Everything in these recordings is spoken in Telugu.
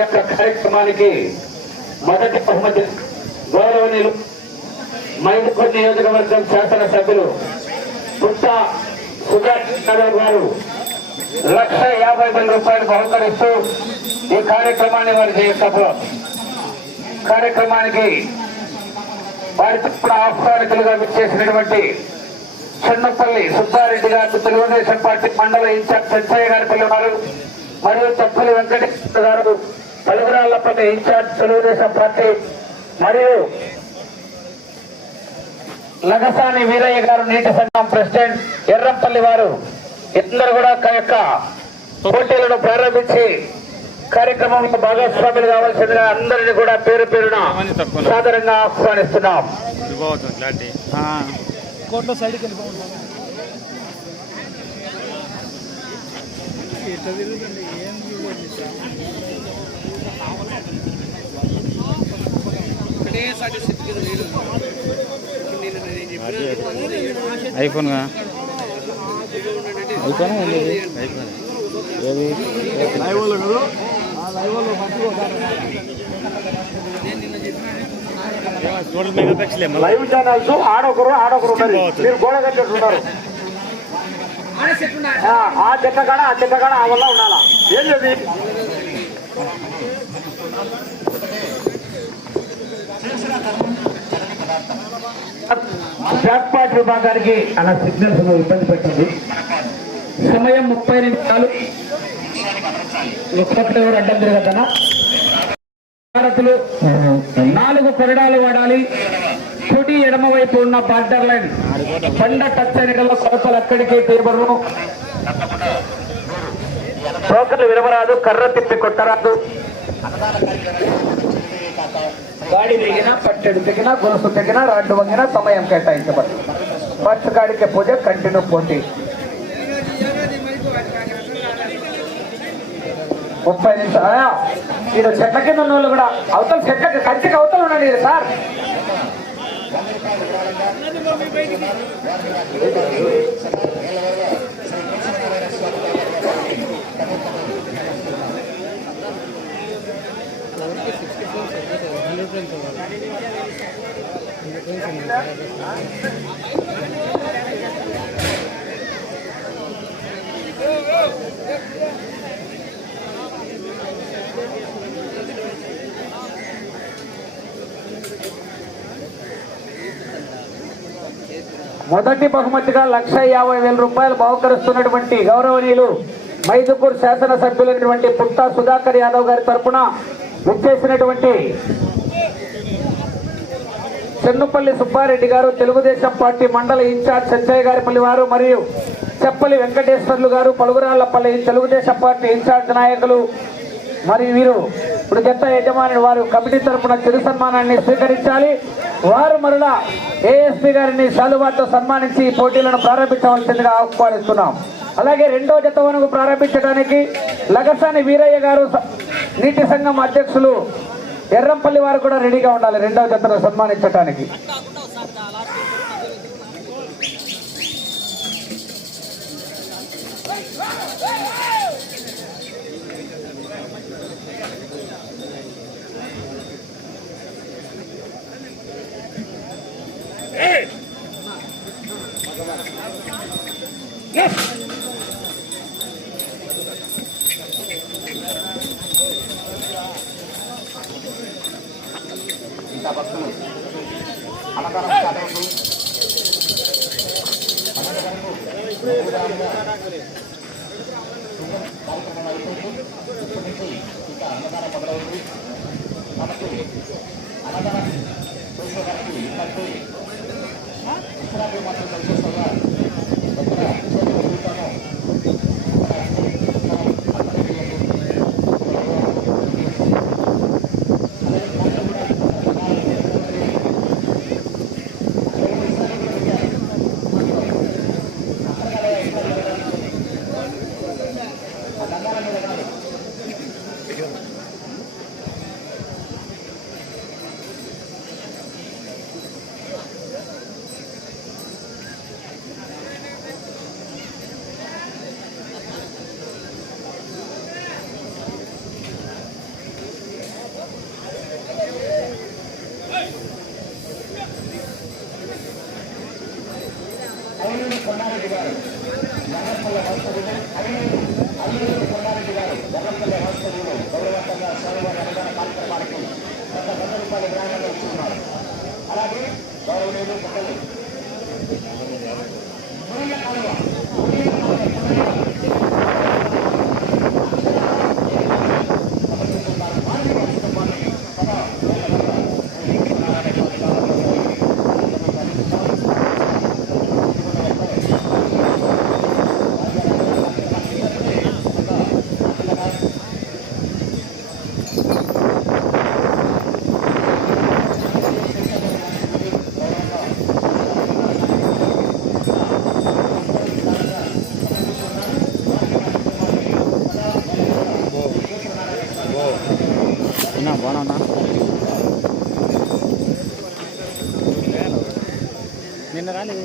యొక్క కార్యక్రమానికి మొదటి బహుమతి గౌరవనీయులు మైదుకూరు నియోజకవర్గం శాసనసభ్యులు పుట్ట సుధాకర్ గారు 1,50,000 రూపాయలు బహుకరిస్తూ ఈ కార్యక్రమాన్ని వారి యొక్క కార్యక్రమానికి వారి తరపున ఆహ్వానితులుగా విచ్చేసినటువంటి చెన్నపల్లి సుబ్బారెడ్డి గారు, తెలుగుదేశం పార్టీ మండల ఇన్ఛార్జ్ చెంచయ్య గారి పిల్లవారు మరియు తప్పలి వెంకటేశ్వర గారు, పలుగురాళ్లపల్లి ఇన్ఛార్జ్ తెలుగుదేశం పార్టీ మరియు లగసాని వీరయ్య గారు నీటి సంఘం ప్రెసిడెంట్ ఎర్రంపల్లి వారు ఇద్దరు కూడా యొక్క పోటీలను ప్రారంభించి కార్యక్రమంలో భాగస్వాములు కావాల్సిందిగా అందరినీ కూడా పేరు పేరున సాదరంగా ఆహ్వానిస్తున్నాం. ఐఫోన్ లైవ్ ఛానల్స్ ఆడొకరు మీరు గోడ కట్టేట్టున్నారు. ఆ చెట్టకాడ ఆ వల్ల ఉండాలా ఏంటి జాక్పాట్ విభాగానికి అలా సిగ్నల్స్ ఇబ్బంది పెట్టండి. సమయం 30 నిమిషాలు. ఎవరు అడ్డం తిరగద్దనా? భారతులు 4 కొరడాలు వాడాలి. కుడి ఎడమ వైపు ఉన్న బార్డర్ లైన్ బండ టచ్ ఎన్నికల్లో కొలతలు అక్కడికి తీయబడును. బ్రోకర్లు విరవరాదు, కర్ర తిప్పి కొట్టరాదు. గాడి దిగినా, పట్టెడు తెగినా, గొలుసు తెగినా, రాడ్డు వంగినా సమయం కేటాయించబడు. ఫస్ట్ గాడికి పూజ, కంటిన్యూ పోటీ. 30 నిమిషాలు. మీరు చెట్ల కింద ఉన్న వాళ్ళు కూడా అవతల చెట్లకి కంచికి అవతల ఉండండి సార్. మొదటి బహుమతిగా 1,50,000 రూపాయలు బహుకరిస్తున్నటువంటి గౌరవనీయులు మైదుకూరు శాసనసభ్యులైనటువంటి పుట్ట సుధాకర్ యాదవ్ గారి తరఫున విచ్చేసినటువంటి చెన్నుపల్లి సుబ్బారెడ్డి గారు, తెలుగుదేశం పార్టీ మండల ఇన్ఛార్జ్ చెంచయ్య గారి పల్లి వారు మరియు చెప్పలి వెంకటేశ్వర్లు గారు, పలుగురాళ్లపల్లి తెలుగుదేశం పార్టీ ఇన్ఛార్జ్ నాయకులు మరియు వీరు ఇప్పుడు జట్ట యజమాని వారు కమిటీ తరఫున చిరు సన్మానాన్ని స్వీకరించాలి. వారు మరలా ఏఎస్పీ గారిని శాలువాతో సన్మానించి ఈ పోటీలను ప్రారంభించవలసిందిగా ఆహ్వానిస్తున్నాం. అలాగే రెండో జతవనకు ప్రారంభించడానికి లగసాని వీరయ్య గారు, నీటి సంఘం అధ్యక్షులు ఎర్రంపల్లి వారు కూడా రెడీగా ఉండాలి రెండవ జతను సన్మానించడానికి. అలాగే గౌరవనీయులు పెద్దలు బాగున్నా నిన్న రాలేదు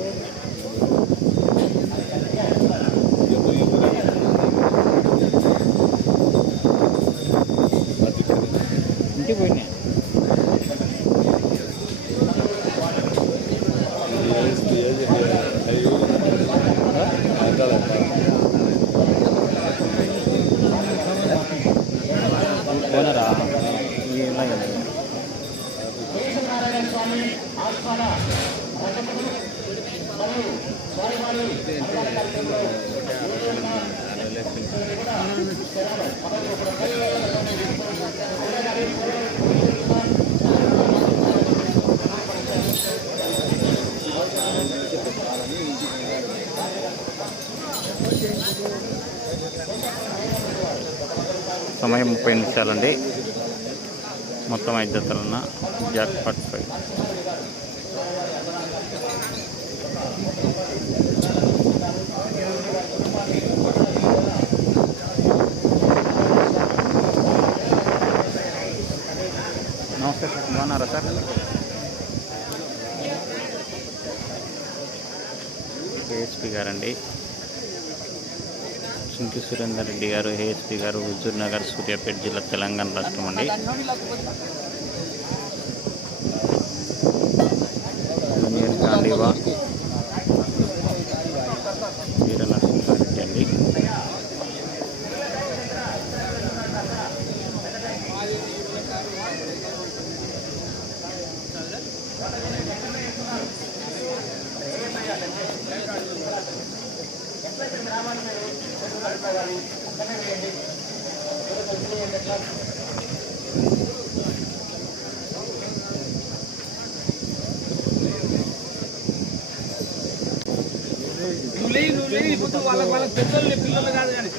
ఇంటికి పోయినా పోనరా సమయం 30 నిమిషాలండి. మొత్తం 5 జతలున్న జాక్ పాట్ ఫైవ్. నమస్తే సార్, బాగున్నారా సార్? ఏహెచ్పి గారండి, చింకి సురేందర్ రెడ్డి గారు, ఏహెచ్పి గారు, హుజూర్ నగర్, సూర్యాపేట జిల్లా, తెలంగాణ రాష్ట్రం అండి. జూనియర్ గాంధీవా వీర నరసింహారెడ్డి అండి. వాళ్ళ పెద్దలు పిల్లలు కాదు కానీ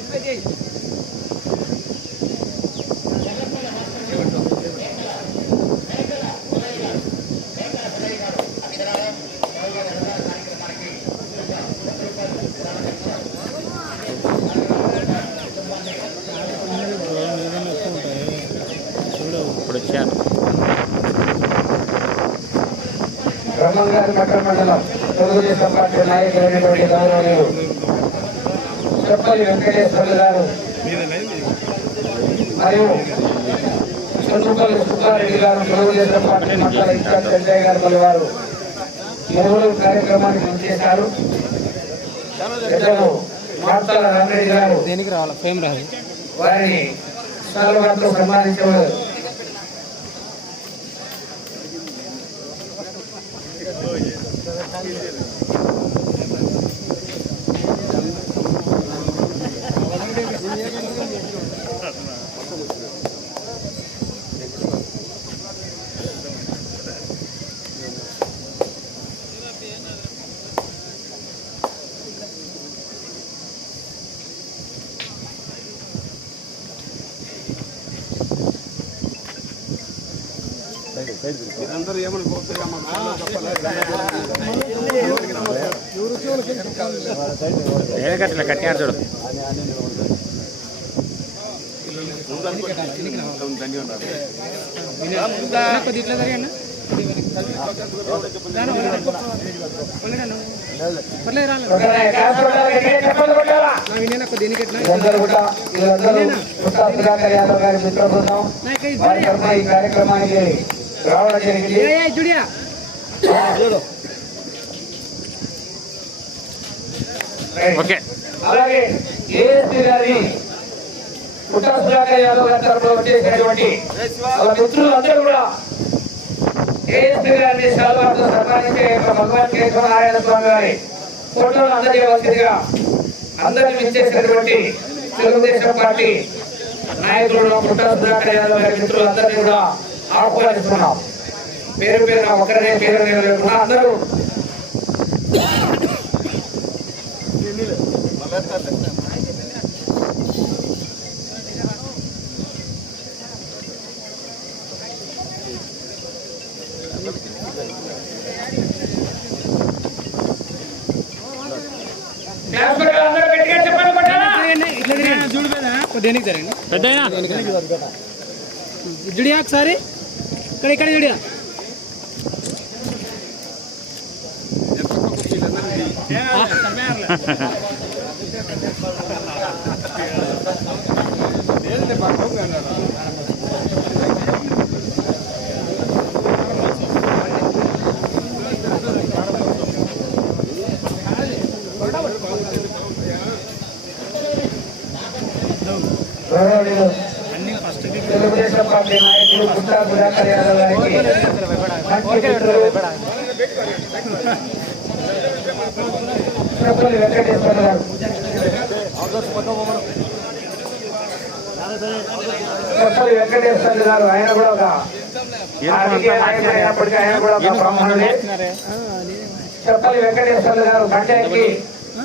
ఇప్పుడు వచ్చాను. బ్రహ్మంగారి పట్టణ మండలం తెలుగుదేశం పార్టీ నాయకులైనటువంటి గౌరవనీయులు చెప్పలి వెంకటేశ్వర్లు గారు మరియు చంద్రపల్లి సుబ్బారెడ్డి గారు, తెలుగుదేశం పార్టీ మండల ఇన్ఛార్జ్ సంజయ్ గారు మళ్ళీ వారు మూడు కార్యక్రమానికి చేశారు. పెద్దలు మార్తల రామరెడ్డి గారు దేనికి రావాలి, ఫేమ్ రాదు, వారిని సాల్వాతో సన్మానించవచ్చు. అందరూ ఏమని కట్టిన కట్టినారు చూడు. ఈ కార్యక్రమానికి రావడం జరిగింది. ఓకే. అలాగే ఏఎస్పీ గారిని పుట్టా సుధాకర్ యాదవ్ గారి తరఫున వచ్చేసినటువంటి వాళ్ళ మిత్రులందరూ కూడా ఏఎస్పీ గారిని సెలవుతో సన్మానించే భగవాన్ కేశవ నారాయణ స్వామి గారి ఫోటోలు అందరికీ వచ్చిందిగా అందరిని ఇచ్చేసినటువంటి తెలుగుదేశం పార్టీ నాయకులు పుట్టా సుధాకర్ యాదవ్ గారి మిత్రులందరినీ కూడా ఆహ్వానిస్తున్నాం. పేరు పేరున ఒకరినే పేరు లేకుండా అందరూ जुड़िया सारी कड़े कड़े जुड़िया తెలుగుదేశం పార్టీ నాయకులు పుట్టా సుధాకర్ యాదవ్ గారికి చెప్పలి వెంకటేశ్వర గారు చెప్పలి వెంకటేశ్వర గారు ఆయన కూడా ఒక రాజకీయ నాయకుడు అయినప్పటికీ ఆయన కూడా ఒక బ్రాహ్మణుడే. చెప్పలి వెంకటేశ్వర గారు గంటకి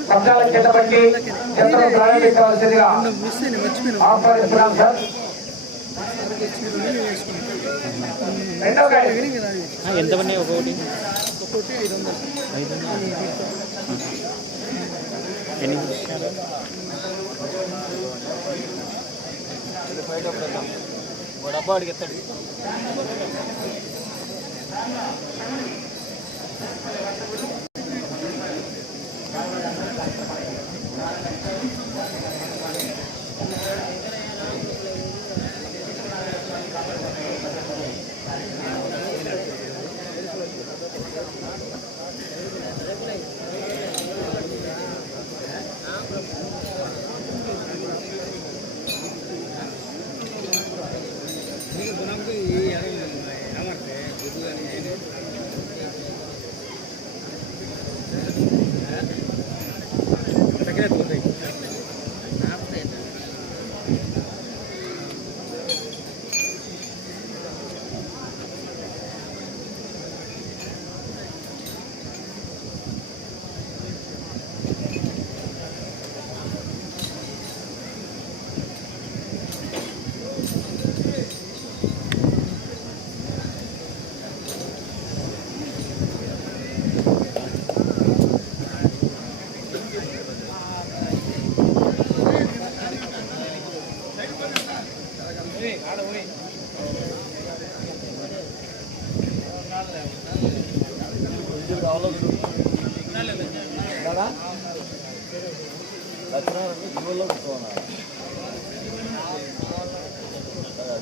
శబ్దాల చేతబట్టి చిత్రం ప్రారంభించవలసిందిగా ఆహ్వానిస్తున్నాం సార్. రెండో ఎంత పడినాయి ఒకటి ఎన్ని డబ్బా అడిగెత్తాడు.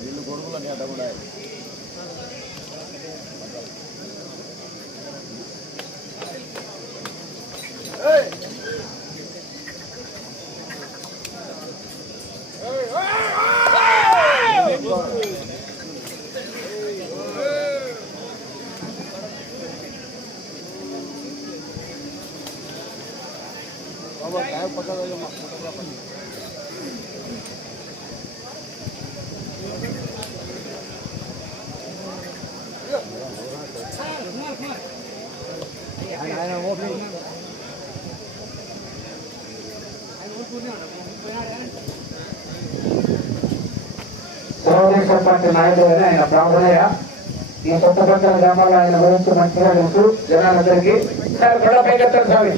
వీళ్ళు కొడుకులని అడ్డ కూడా పక్క తెలుగుదేశం పార్టీ నాయకుడైన ఆయన బ్రాహ్మణయ్య. ఈ చుట్టుపక్కల గ్రామాల్లో ఆయన గురించి మంచిగా తెలుసు జనాలందరికీ. సార్ గొడవపై చెప్తారు స్వామి.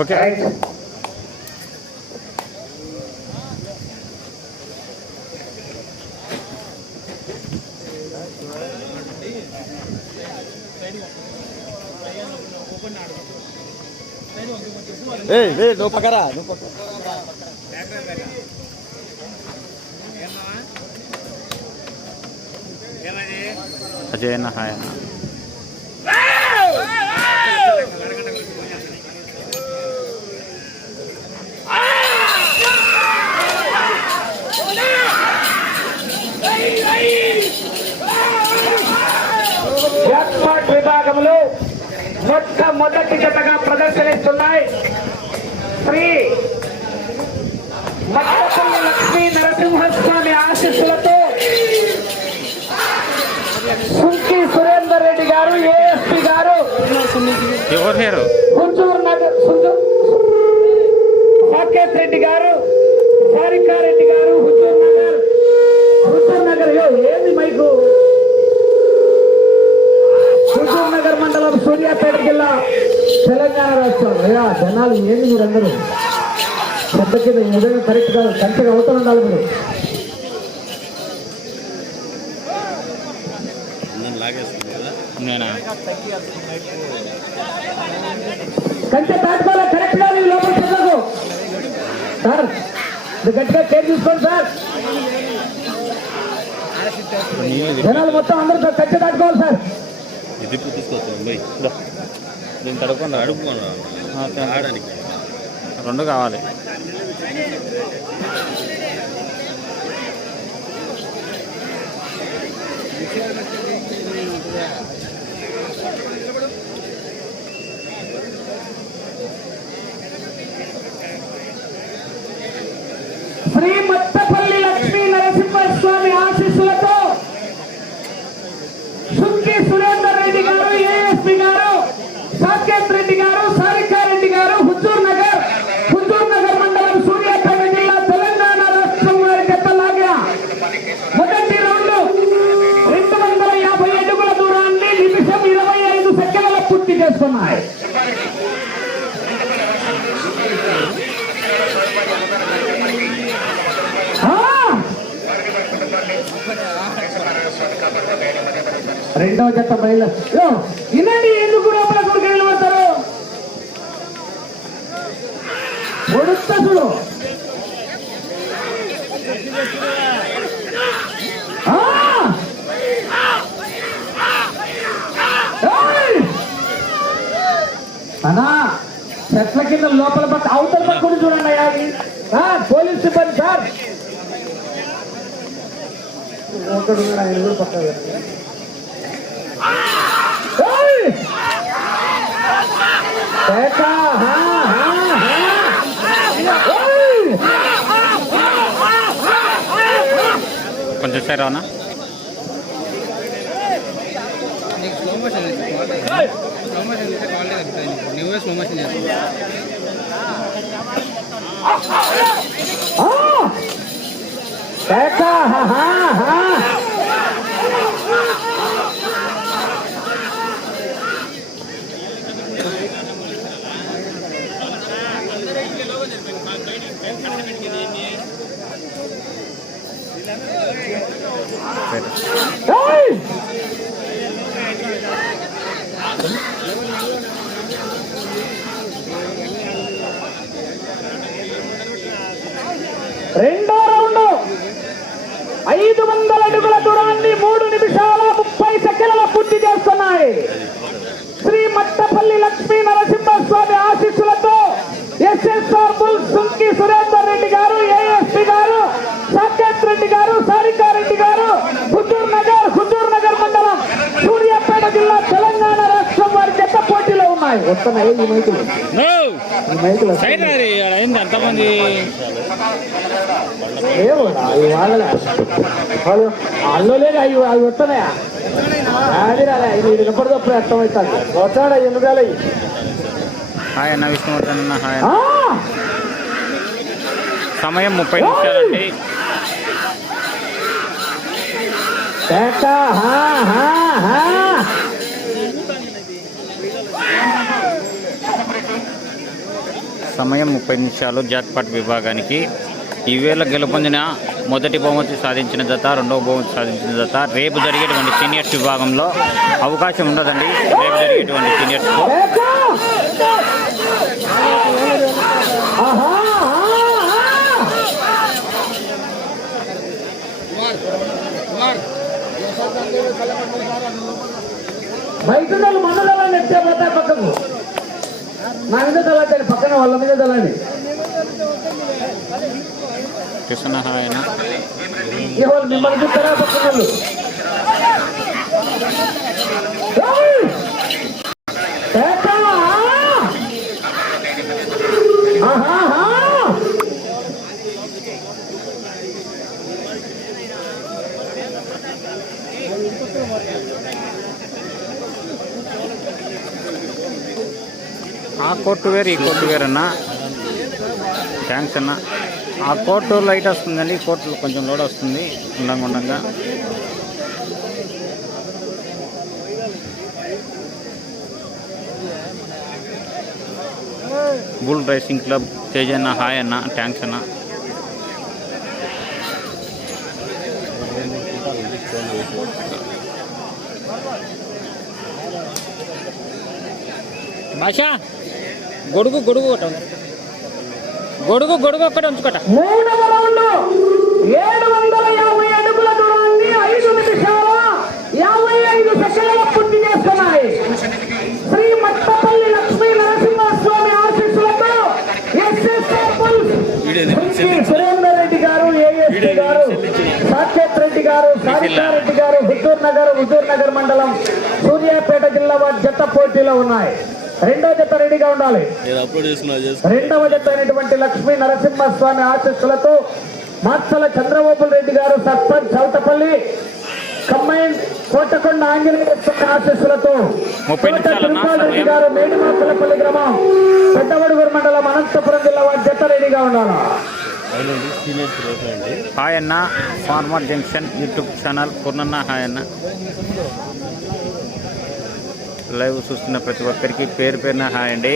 ఓకే నువ్వు పక్కరా అజయ్ అన్న హాయ్ అన్న మొదటి జతగా ప్రదర్శనిస్తున్నాయి. శ్రీ మట్టపల్లి లక్ష్మీ నరసింహస్వామి ఆశీస్సులతో సుంకి సురేందర్ రెడ్డి గారు, ఏఎస్పీ గారు, ఎవరు లేరు, గుంటూరు నగర్ సాకేత్ రెడ్డి గారు, సారికారెడ్డి గారు, హుజూర్ నగర్ ఏంది మైకు, హుజూర్ నగర్ మండలం, సూర్యాపేట జిల్లా, తెలంగాణ రాష్ట్రం. అయ్యా జనాలు ఏంది మీరందరూ పెద్ద కింద ఈ విధంగా కరెక్ట్ గా కంటగా అవుతూ ఉండాలి మీరు. నేనా కంచె దాటుకోవాలి కరెక్ట్ గా మీరు లోపల పెట్టకు సార్. ఇది గట్టిగా కేర్ తీసుకోండి సార్. జనాలు మొత్తం అందరితో కంచె దాటుకోవాలి సార్. ఇది తీసుకొస్తాను దీన్ని తడుకున్నా అడుగుకున్నా ఆడడానికి 2 కావాలి. శ్రీ మట్టపల్లి లక్ష్మీ నరసింహస్వామి ఆశీస్సులతో సుంకి సురేందర్ రెడ్డి గారు, ఏఎస్పీ గారు, సాకేత్ రెడ్డి గారు, సారికారెడ్డి గారు, హుజూర్ నగర్ మండలం, సూర్యాపేట జిల్లా, తెలంగాణ రాష్ట్రం వారి జతలాగా మొదటి రౌండ్ 250 అడుగుల దూరాన్ని నిమిషం 25 సెకండ్ల పూర్తి చేస్తున్నాయి. రెండవ జత బయలు ఇలాంటి ఎందుకు లోపల కొడుకు వెళ్ళిపోతారు పొడుస్తాడు. అన్నా చెట్ల కింద లోపల పక్క అవతల పక్కన చూడండి అయ్యా. పోలీస్ సిబ్బంది సార్ ఒకడు ఆయన కూడా పక్క కొంచెం సరే అవునా నువ్వే స్లో మోషన్ చేస్తావు. రెండో రౌండ్ 500 అడుగుల దూరాన్ని 3 నిమిషాల 30 సెకండ్ల పూర్తి చేస్తున్నాయి. శ్రీ మట్టపల్లి లక్ష్మీ నరసింహస్వామి ఆశీస్సులతో ఎస్ఎస్ఆర్ బుల్ సుంకి సురేందర్ రెడ్డి గారు, ఏఎస్పీ గారు, సాకేత్ రెడ్డి గారు, సారికారెడ్డి గారు, హుజూర్ నగర్ మండలం, సూర్యాపేట జిల్లా, తెలంగాణ రాష్ట్రం వారి జత పోటీలో ఉన్నాయి. వస్తున్నాయి ఈ మైకులు ఎంతమంది వాళ్ళు లేదు అవి వస్తున్నాయా అది రాలే ఇది వినపడదప్పుడు అర్థమవుతుంది. వస్తాడా ఎందుకు రాలే. హాయ్ అన్న విష్ణువర్ధన్ అన్న హాయ్. సమయం 30 నిమిషాలండి. సమయం 30 నిమిషాలు. జాక్పాట్ విభాగానికి ఈవేళ గెలుపొందిన మొదటి బహుమతి సాధించిన జత, రెండవ బహుమతి సాధించిన జత రేపు జరిగేటువంటి సీనియర్స్ విభాగంలో అవకాశం ఉండదండి. రేపు జరిగేటువంటి సీనియర్స్లో బయట మండలాలు నెట్టే పోతాయి పక్కకు. నా మీద తలాండి, పక్కన వాళ్ళ మీద తలాండి. కృష్ణ ఆయన ఎవరు మిమ్మల్ని చూస్తారా పక్కన వాళ్ళు. ఆ కోర్టు వేరు ఈ కోర్టు వేరు అన్న. థ్యాంక్స్ అన్న. ఆ కోర్టు లైట్ వస్తుందండి, ఈ కోర్టులో కొంచెం లోడ్ వస్తుంది ఉండంగా. బుల్ రైసింగ్ క్లబ్ తేజ్ అన్న హాయ్ అన్న, థ్యాంక్స్ అన్న. భాషా గొడుగు ఒకటి ఒక్కటి ఉంచుకోట. 3వ రౌండ్ 750 అడుగుల దూరాన్ని 5 నిమిషాల 55 సెకండ్ల పూర్తి చేస్తున్నాయి. శ్రీ మట్టపల్లి లక్ష్మీ నరసింహస్వామి ఆశీస్సులతో ఎస్ఎస్ఆర్ బుల్స్ సురేందర్ రెడ్డి గారు, ఏఎస్పీ గారు, సాకేత్ రెడ్డి గారు, సారికారెడ్డి గారు, హుజూర్ నగర్ మండలం సూర్యాపేట జిల్లా వారి జట్ట పోటీలో ఉన్నాయి. రెండవ జత రెడీగా ఉండాలి. రెండవ జత అయినటువంటి లక్ష్మీ నరసింహస్వామి ఆశీస్సులతో మాత్సల చంద్రబాబు రెడ్డి గారు, సర్పంచ్ చౌటపల్లి కంబైన్ కోటకొండ ఆంజనేయ స్వామి ఆశీస్సులతో రెడ్డి గారు, మేడిమాపల్లపల్లి గ్రామం పెద్దవడుగురు మండలం అనంతపురం జిల్లా వారి జత రెడీగా ఉండాలి. హాయ్ అన్న, ఫార్మర్ జంక్షన్ యూట్యూబ్ ఛానల్ పూర్ణన్న హాయ్ అన్న. లైవ్ చూస్తున్న ప్రతి ఒక్కరికి పేరు పేరున హాయ్ అండి.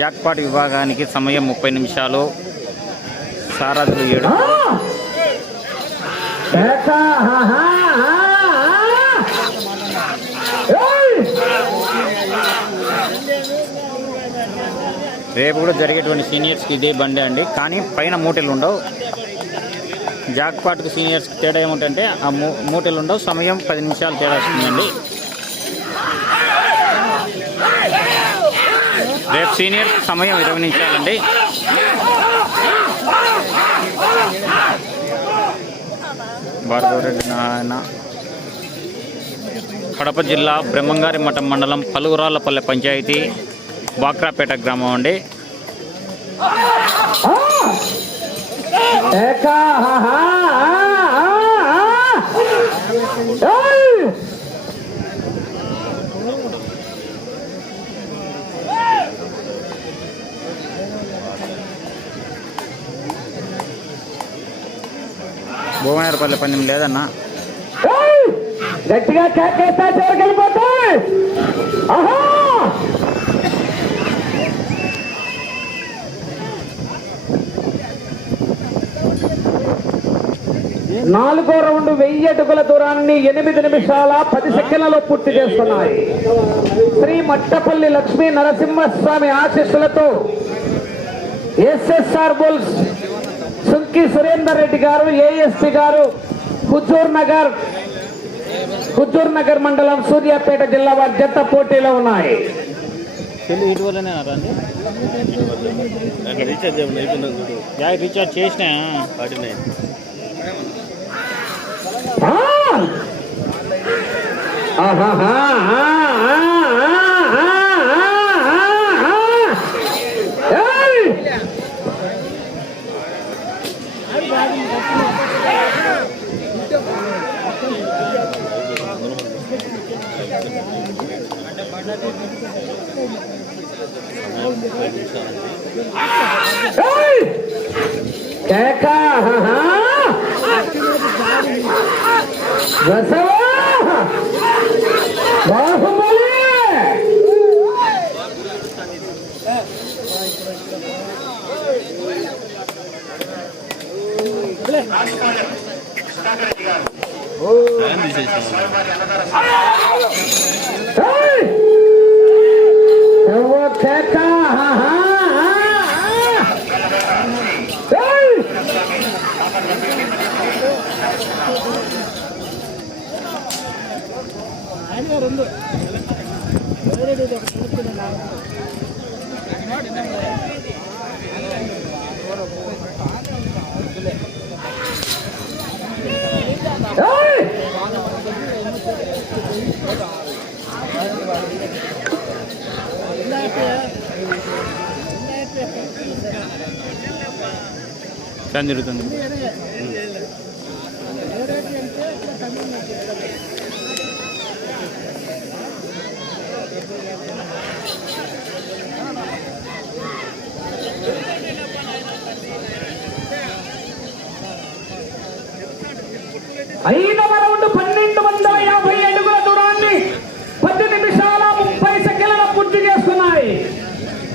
జాక్పాట్ విభాగానికి సమయం 30 నిమిషాలు. సారథులు 7. రేపు కూడా జరిగేటువంటి సీనియర్స్కి ఇదే బండి అండి, కానీ పైన మూటలు ఉండవు. జాక్పాట్కి సీనియర్స్కి తేడా ఏమిటంటే ఆ మూటలు ఉండవు, సమయం 10 నిమిషాలు తేడా వస్తుందండి. రేపు సీనియర్ సమయం 20 నిమిషాలండి. భార్గవరెడ్డి నాయన కడప జిల్లా బ్రహ్మంగారి మఠం మండలం పలుగురాళ్లపల్లె పంచాయతీ బాక్రాపేట గ్రామం అండి. భువనేరపల్లి పందెం లేదన్నా. గట్టిగా కేకేస్తా చివరికెళ్ళిపోతాయి. నాలుగో రౌండ్ 1000 అడుగుల దూరాన్ని 8 నిమిషాల 10 సెకండ్లలో పూర్తి చేస్తున్నాయి. శ్రీ మట్టపల్లి లక్ష్మీ నరసింహస్వామి ఆశీస్సులతో ఎస్ఎస్ఆర్ బుల్స్ సుంకి సురేందర్ రెడ్డి గారు, ఏఎస్పీ గారు, హుజూర్ నగర్ మండలం సూర్యాపేట జిల్లా వారి జత పోటీలో ఉన్నాయి. రీఛార్జ్ చేసినా జరుగుతుంది. 5వ రౌండ్ 1250 అడుగుల దూరాన్ని 10 నిమిషాల 30 సెకండ్ల పూర్తి చేస్తున్నాయి.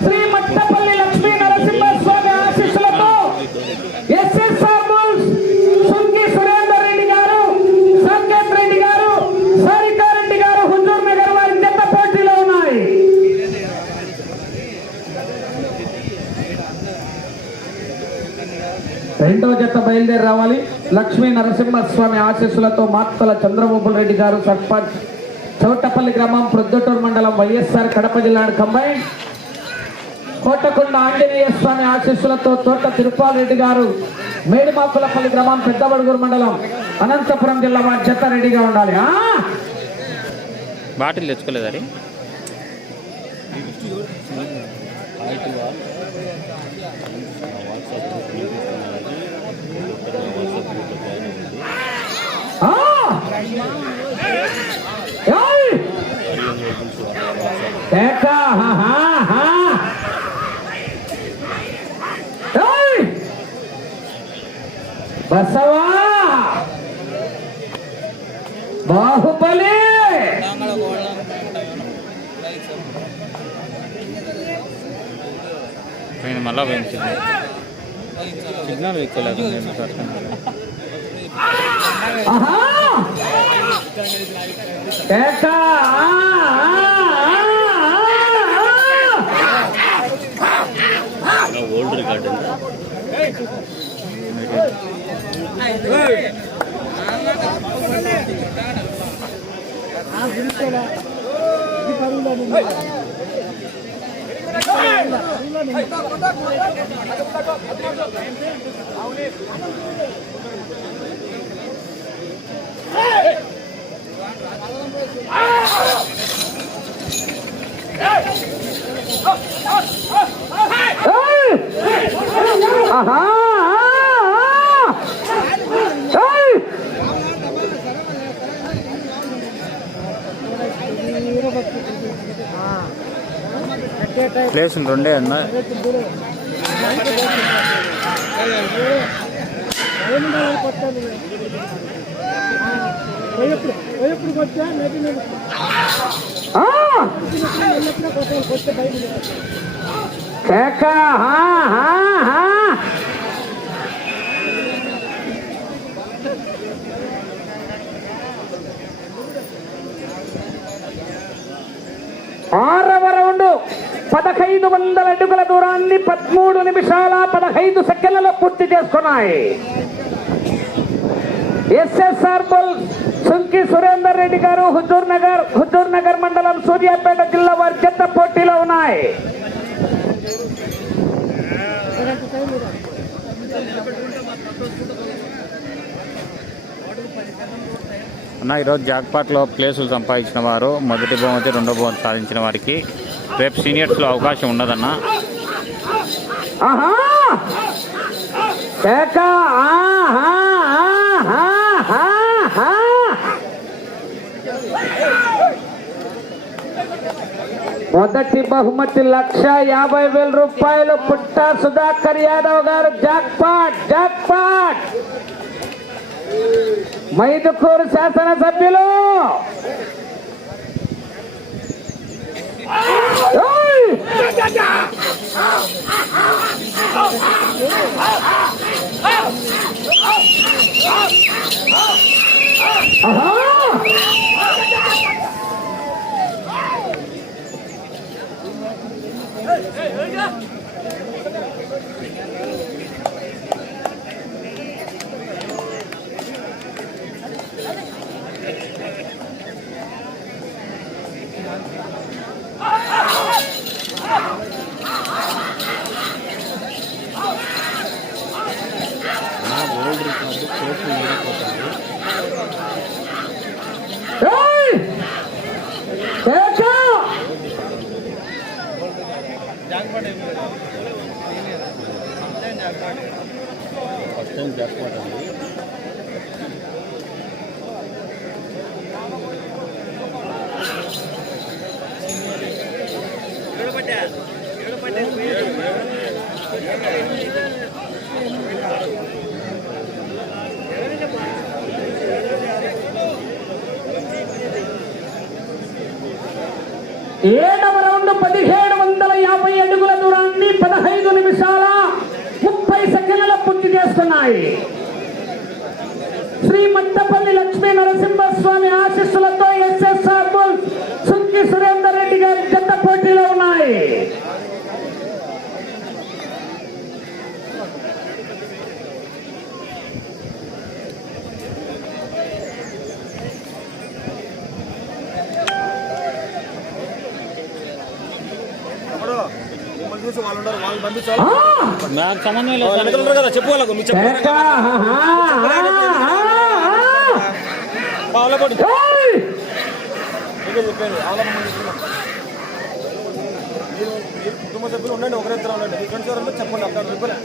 శ్రీ మట్టపల్లి లక్ష్మీ నరసింహస్వామి ఆశీస్సులతో ఎస్ఎస్ఆర్ బుల్స్ సుంకి సురేందర్ రెడ్డి గారు, సంకేత్ రెడ్డి గారు, సారికారెడ్డి గారు హుజూర్ నగర్ వారి జత పోటీలో ఉన్నాయి. రెండో జత బయలుదేరి రావాలి. లక్ష్మీ నరసింహస్వామి ఆశీస్సులతో మాత్తల చంద్రబాబు రెడ్డి గారు, సర్పంచ్ చౌటపల్లి గ్రామం, ప్రొద్దుటూరు మండలం, వైఎస్ఆర్ కడప జిల్లా కంబైన్. కోటకొండ ఆంజనేయ స్వామి ఆశీస్సులతో తోట తిరుపాలరెడ్డి గారు, మేడిమాకులపల్లి గ్రామం, పెద్దబడుగురు మండలం, అనంతపురం జిల్లా వారి జత రెడీగా ఉండాలి. బాటిల్ తెచ్చుకోలేదని బసవా బాహుబలి నేను మళ్ళా పెంచింది సిగ్నల్ ఎక్కలేదు. ఓల్డ్ రికార్డ్ ప్లేస్ రెండే అన్నా. ఆరవ రౌండ్ 1500 అడుగుల దూరాన్ని 13 నిమిషాల 15 సెకండ్లలో పూర్తి చేసుకున్నాయి. ఎస్ఎస్ఆర్ బుల్స్ సుంకి సురేందర్ రెడ్డి గారు, హుజూర్ నగర్ మండలం, సూర్యాపేట జిల్లా వారి జత పోటీలో ఉన్నాయి. అన్న ఈరోజు జాక్పాట్లో ప్లేసులు సంపాదించిన వారు మొదటి బహుమతి, రెండో బహుమతి సాధించిన వారికి రేపు సీనియర్స్లో అవకాశం ఉండదన్న. మొదటి బహుమతి 1,50,000 రూపాయలు. పుట్ట సుధాకర్ యాదవ్ గారు జాక్పాట్. మైదుకూరు శాసనసభ్యులు ఏడవ రౌండ్ 1750 అడుగుల దూరాన్ని 15 నిమిషాల 30 సెకండ్ల పూర్తి చేస్తున్నాయి. శ్రీ మట్టపల్లి లక్ష్మీ నరసింహస్వామి ఆశీస్సులతో ఎస్ఎస్ఆర్ బుల్స్ సుంకి సురేందర్ రెడ్డి గారి జత పోటీలో ఉన్నాయి. చూసి వాళ్ళు ఉండరు, వాళ్ళు పంపించాలి. నాకు సంబంధం లేదు. వెనకాల ఉంటారు కదా, చెప్పు వాళ్ళకు. మీరు చెప్పండి. ఆవలపడి చెప్పండి. ఆవలపడి మీరు కుటుంబ సభ్యులు ఉండండి, ఒకరిద్దరు ఉండండి. మీ ఫ్రెండ్స్ ఎవరంటే చెప్పండి. అక్కడ చెప్పండి.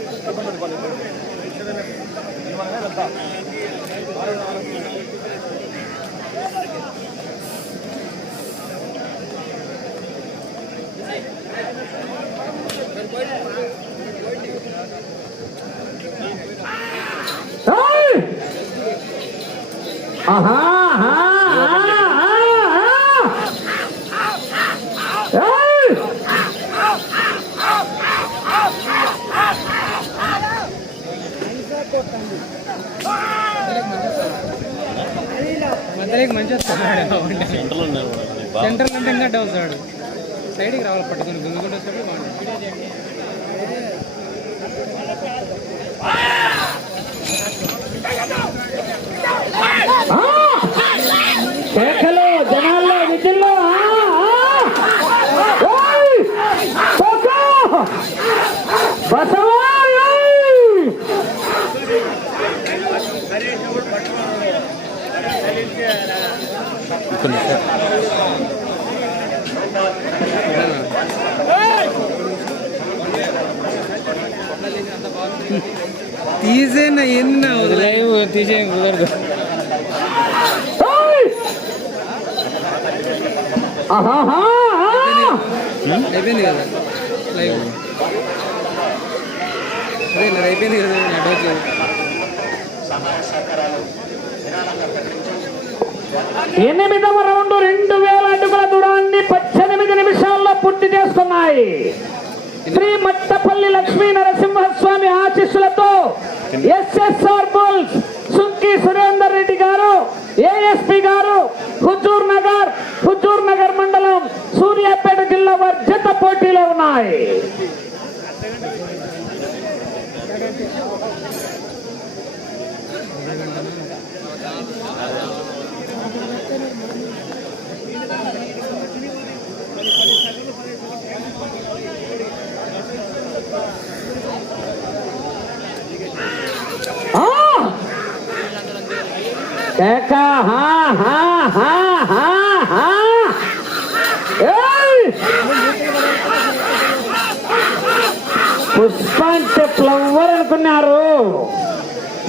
మధ్యలోకి మంచి వస్తాడు. సెంట్రల్ అంటే ఇంకా డౌన్ వస్తాడు. సైడ్కి రావాలి, పట్టుకుని గుంగుకుంటూ వస్తాడు. కేకలు జనాల్లో విధుల్లో తీసేనా ఎన్న లైవ్ తీసే కుదరదు. అయిపోయింది కదా లైవ్, అదే ఇలా అయిపోయింది కదా నడవట్లేదు. 8వ రౌండ్ 2000 అడుగుల దూరాన్ని 18 నిమిషాల్లో పూర్తి చేస్తున్నాయి. శ్రీ మట్టపల్లి లక్ష్మీ నరసింహస్వామి ఆశీస్సులతో ఎస్ఎస్ఆర్ బుల్స్ సుంకి సురేందర్ రెడ్డి గారు ఏఎస్పీ గారు హుజూర్ నగర్ మండలం సూర్యాపేట జిల్లా వారి జత పోటీలో ఉన్నాయి. పుష్ప అంటే ఫ్లవర్ అనుకున్నారు.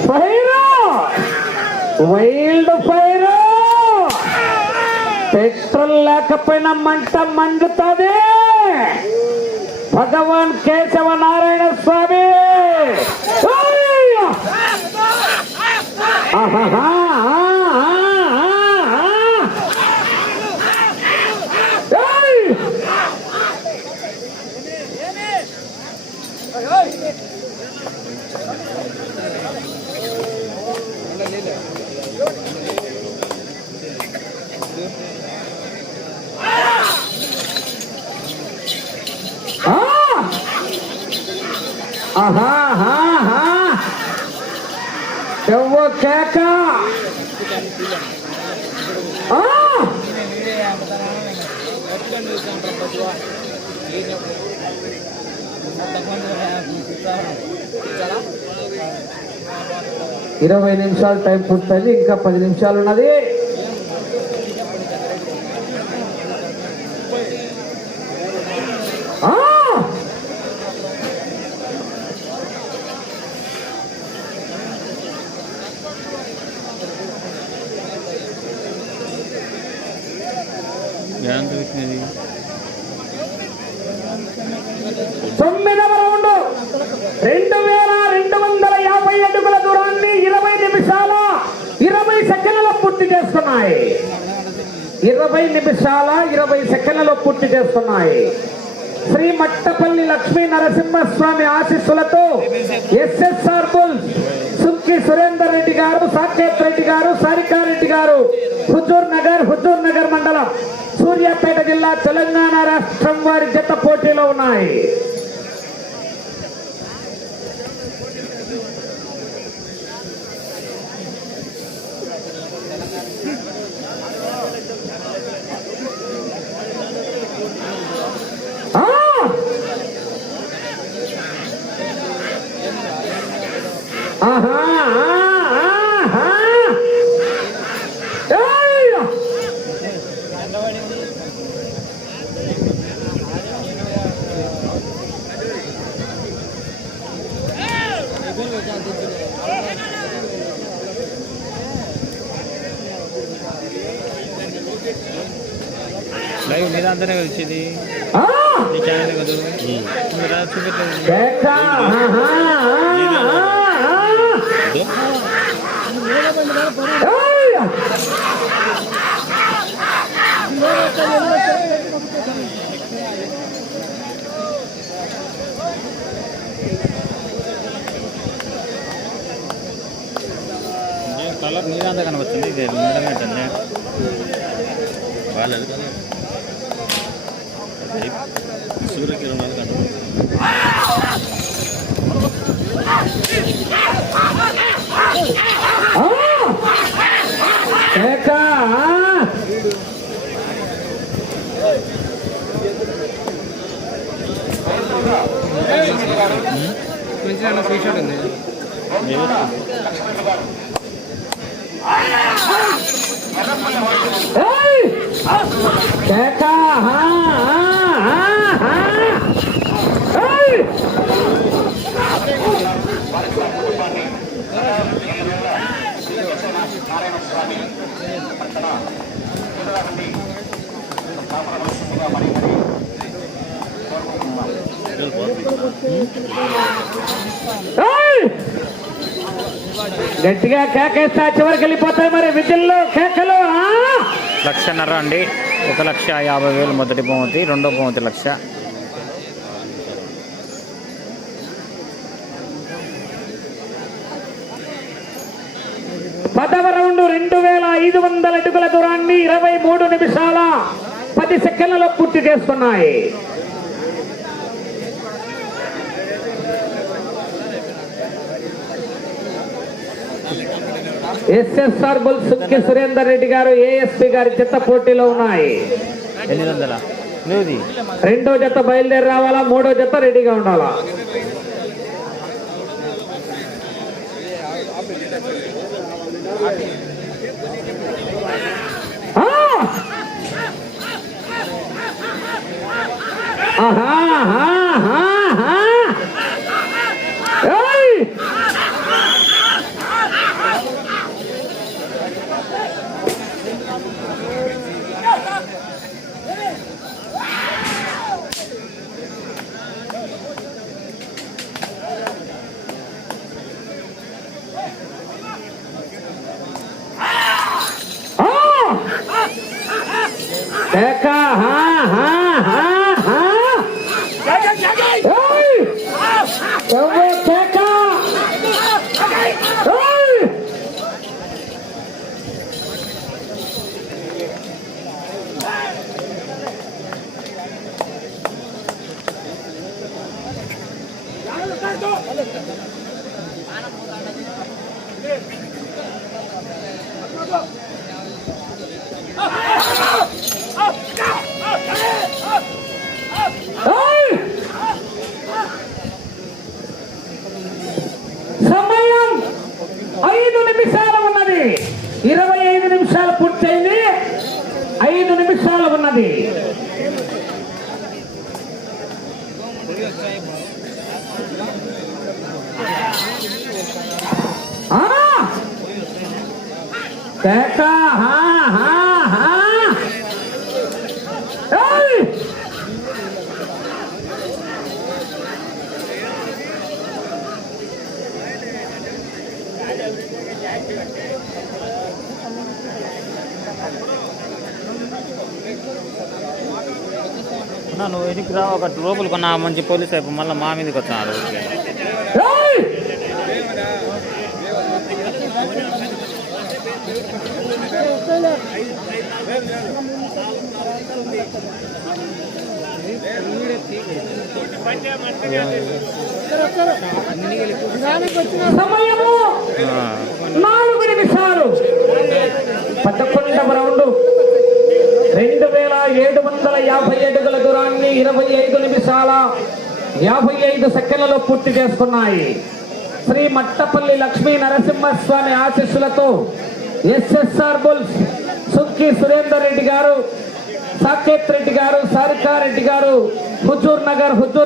ఫైరు వైల్డ్ ఫైరు, పెట్రోల్ లేకపోయినా మంట మండుతుంది. భగవాన్ కేశవ నారాయణ స్వామి కేక 20 నిమిషాలు టైం పూర్తయింది. ఇంకా 10 నిమిషాలు ఉన్నది. తొమ్మిదవ రౌండ్ 2250 అడుగుల దూరాన్ని 20 నిమిషాల 20 నిమిషాల 20 సెకండ్లలో పూర్తి చేస్తున్నాయి. శ్రీ మట్టపల్లి లక్ష్మీ నరసింహస్వామి ఆశీస్సులతో ఎస్ఎస్ఆర్ బుల్స్ సుక్కి సురేందర్ రెడ్డి గారు, సాకేత్ రెడ్డి గారు, సారికారెడ్డి గారు, హుజూర్ నగర్ మండలం, సూర్యాపేట జిల్లా, తెలంగాణ రాష్ట్రం వారి జత పోటీలో ఉన్నాయి. లైవ్ మీద అంతనే వచ్చేది ఈ ఛానల్ కదా కలర్ నీదంతా కనవచ్చింది. ఇది మేడమే వాళ్ళది కదా సూర్యకిరణాలు కనబడుతుంది. మంచిగా స్క్రీన్ షాట్ ఉంది. గట్టిగా కేకేస్తా చివరికి వెళ్ళిపోతాయి మరి విజిల్లో కేకలు. 1,50,000 అండి. 1,50,000 మొదటి బహుమతి, రెండో బహుమతి 1,00,000. పదవ రౌండ్ 2,500 అడుగుల దూరాన్ని 23 నిమిషాల 10 సెకండ్లలో పూర్తి చేస్తున్నాయి. ఎస్ఎస్ఆర్ బుల్ సుక్కి సురేందర్ రెడ్డి గారు, ఏఎస్పీ గారి జత పోటీలో ఉన్నాయి. 800 రెండో జత బయలుదేరి రావాలా, మూడో జత రెడీగా ఉండాలా. సమయం 5 నిమిషాలు ఉన్నది. 25 నిమిషాలు పూర్తయింది. 5 నిమిషాలు ఉన్నది. అన్న నువ్వు ఎనికి రా ఒక లోపల కొన్నా మంచి పోలీస్ అయిపో మళ్ళీ మా మీదకి వస్తున్నారు. ఏయ్! సమయము 4 నిమిషాలు. 11వ రౌండ్ 2750 అడుగుల దూరాన్ని 25 నిమిషాల 55 సెకండ్లలో పూర్తి చేసుకున్నాయి. శ్రీ మట్టపల్లి లక్ష్మీ నరసింహస్వామి ఆశీస్సులతో ఎస్ఎస్ఆర్ బుల్స్ సుక్కి సురేందర్ రెడ్డి గారు, సాకేత్ రెడ్డి గారు, సారికారెడ్డి గారు, హుజూర్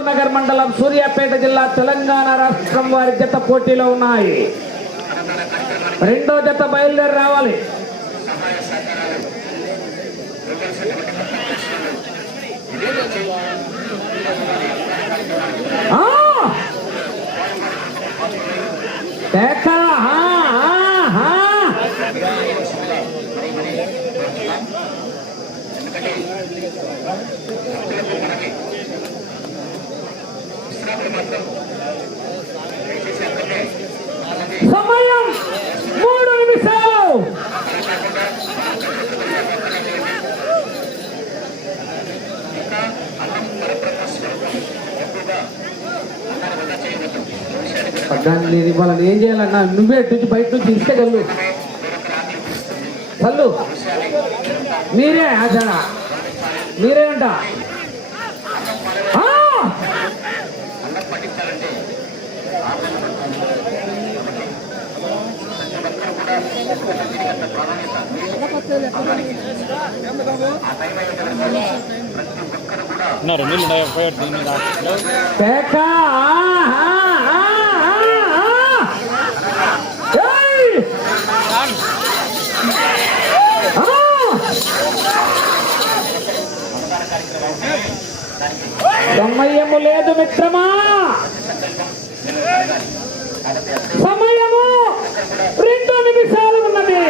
నగర్ మండలం, సూర్యాపేట జిల్లా, తెలంగాణ రాష్ట్రం వారి జత పోటీలో ఉన్నాయి. రెండో జత బయలుదేరి రావాలి. సమయం 3 నిమిషాలు. పడ్డాన్ని వాళ్ళని ఏం చేయాలన్నా నువ్వే నుంచి బయట నుంచి ఇస్తే కళ్ళు కళ్ళు మీరే ఆచారా మీరే అంట. సమయము లేదు మిత్రమా, సమయము 2 నిమిషాలు ఉన్నది.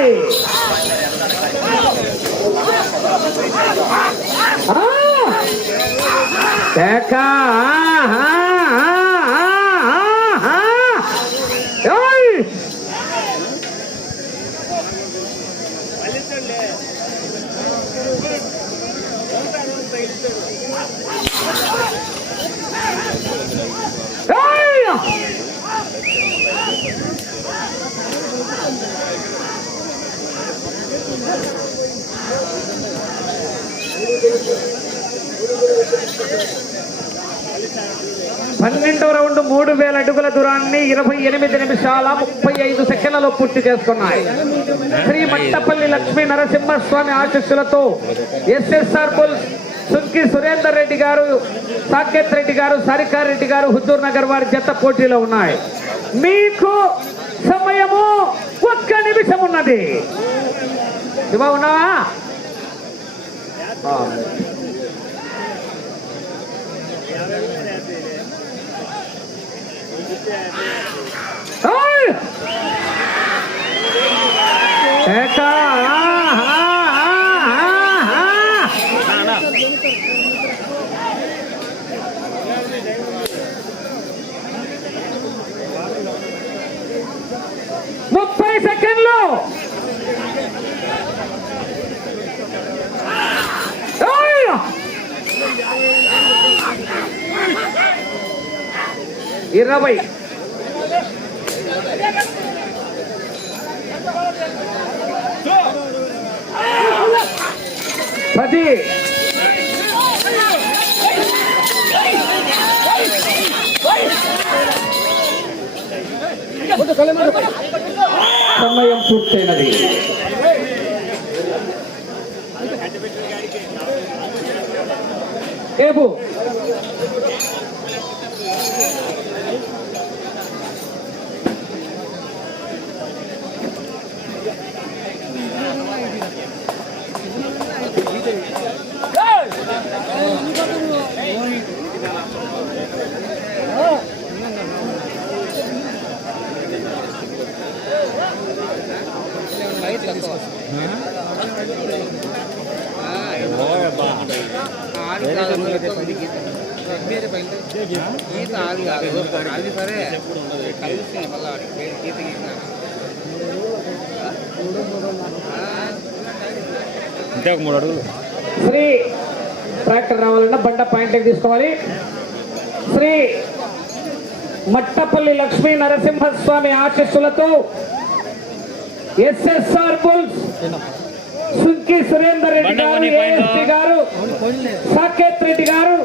పన్నెండవ రౌండ్ 3000 అడుగుల దూరాన్ని 28 నిమిషాల 35 సెకండ్లలో పూర్తి చేసుకున్నాయి. శ్రీ మట్టపల్లి లక్ష్మీ నరసింహస్వామి ఆశీస్సులతో ఎస్ఎస్ఆర్ బుల్స్ సుక్కి సురేందర్ రెడ్డి గారు, సాకేత్ రెడ్డి గారు, సారికార్ రెడ్డి గారు, హుజూర్ నగర్ వారి జత పోటీలో ఉన్నాయి. మీకు సమయము 1 నిమిషం ఉన్నది. శివ ఉన్నావా? సెకండ్లు 20 10 సమయం పూర్తయినది. ఏబు గీత అది కాదు అది సరే కలుస్తుంది మళ్ళీ గీత గీత అంతే ఒక 3 అడుగులు. శ్రీ ట్రాక్టర్ రావాలన్నా బండ పాయింట్కి తీసుకోవాలి. శ్రీ మట్టపల్లి లక్ష్మీ నరసింహస్వామి ఆశీస్సులతో ఎస్ఎస్ఆర్ బుల్స్ సుంకి సురేందర్ రెడ్డి గారు, ఏఎస్పీ గారు, సాకేత్ రెడ్డి గారు,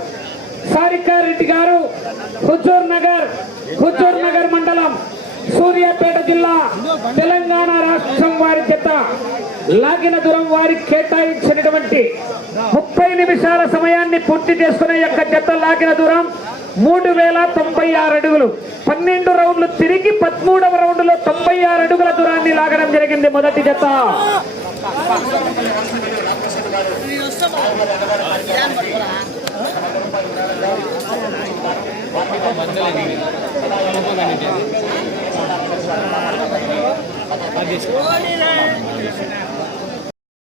సారికా రెడ్డి గారు, హుజూర్ నగర్ మండలం, సూర్యాపేట జిల్లా, తెలంగాణ రాష్ట్రం వారి చేత లాగిన దూరం వారికి కేటాయించినటువంటి 30 నిమిషాల సమయాన్ని పూర్తి చేసుకునే యొక్క జత లాగిన దూరం 3096 అడుగులు. 12 రౌండ్లు తిరిగి 13వ రౌండ్లో 96 అడుగుల దూరాన్ని లాగడం జరిగింది మొదటి జత. అది